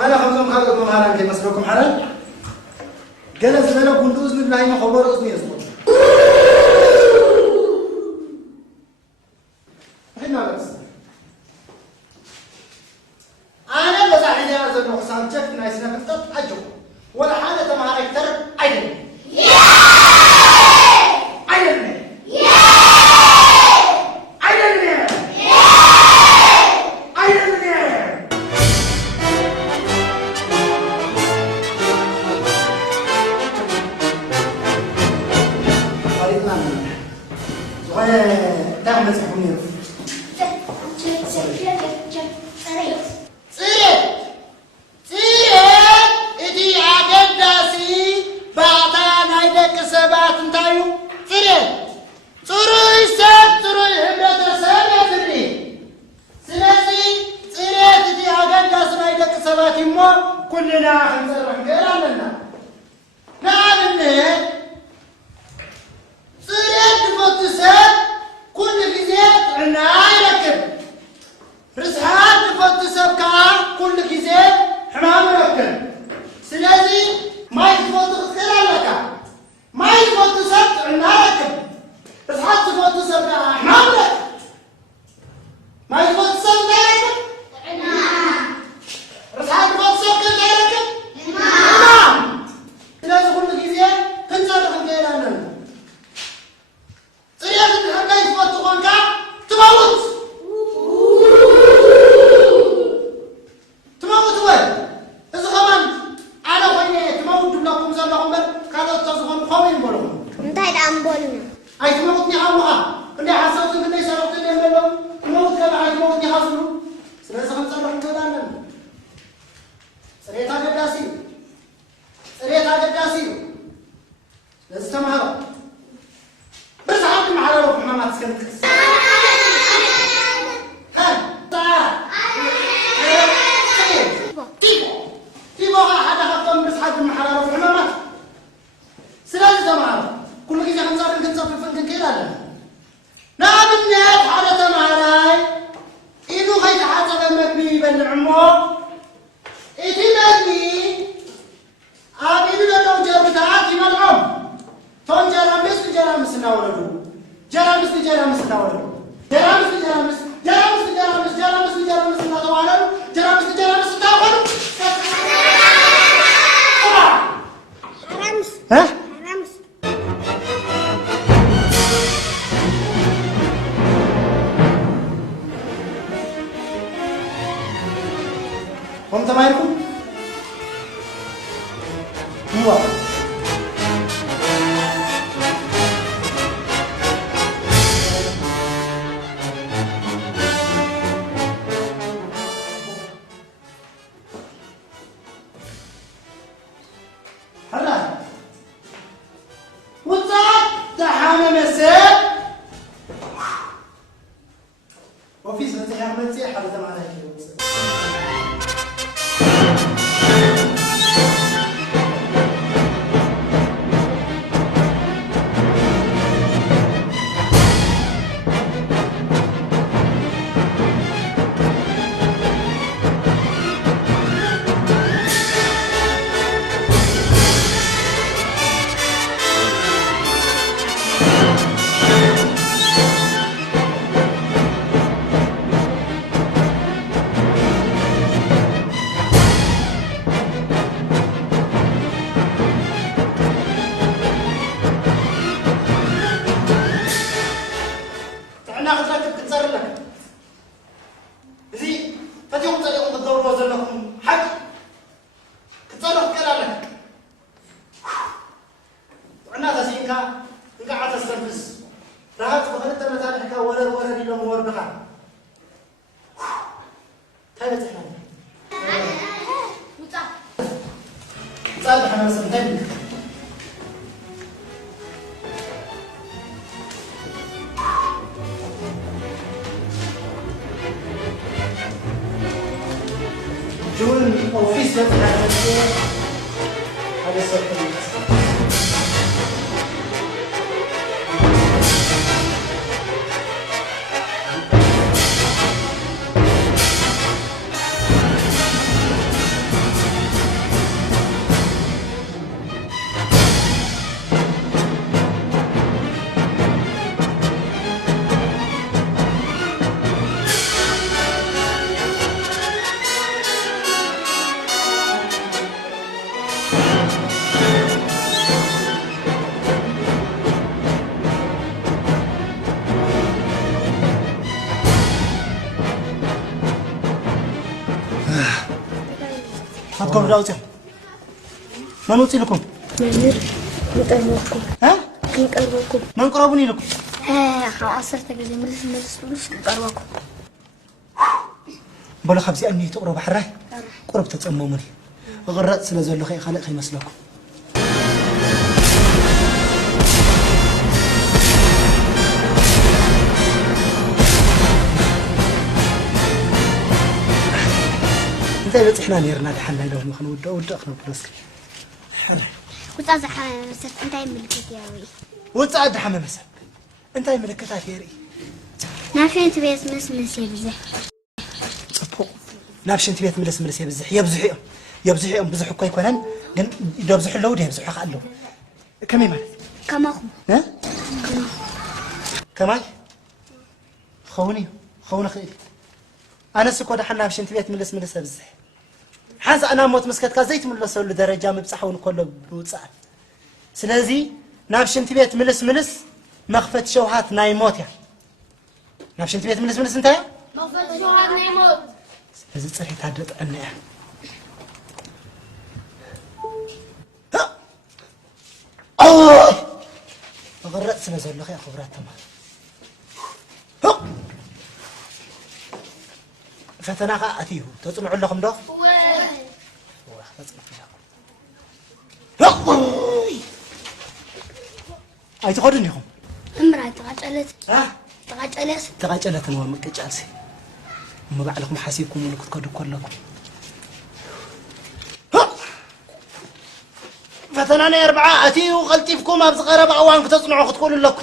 أنا خمسة خالد مهارا كي مسلوكم حرام جلس لنا كنت أذن الله ما خبر أذني يصبر حنا بس أنا بس عندي أزل نقصان جك نايسنا كتر أجو ولا حالة مهارا كتر أجل Jun office ada satu هاتكم راوتي ما نوصي لكم نقربكم ها نقربكم ما نقربوني لكم عصرت جزء ملس نقربكم بلا خبزي أني تقرب حره قرب تتصمموني غرات سلازل خي خلق خي مسلكم انت بتصحنا نيرنا دحنا لو نخلو ودو اخنا بلوس وتعز حمامسك انت ملكت يا وي وتصعد حمامسك انت ملكتات يري نافي انت بيت مس يبزح صبو نافش انت بيت ملس يبزحيهم بزح كوي كونن ግን يبزح له ودي يبزح خالو كمي ማለት كماكم ها كماي خوني خير انا سكو دحنا نافش انت بيت ملس يبزح حاز انا موت مسكت كازيت من لسول درجه مبصحون كله بوصال سلازي نافش انت بيت ملس مخفت شوهات ناي موت يا نافش انت بيت ملس انت مخفت شوهات ناي موت هذا صريح تعدد أنا غرت سلازل لخي خبرات تمام فتناقا أتيه تصنعوا لكم ده أي تقولون يهم امرأة تقاتلت أنا ومكجالسي ما بعلكم حاسيبكم ولك تقدر كلكم فتنانا يا أربعة أتيه وغلتي فيكم أبز غرب عوانك تصنعوا تقولوا لكم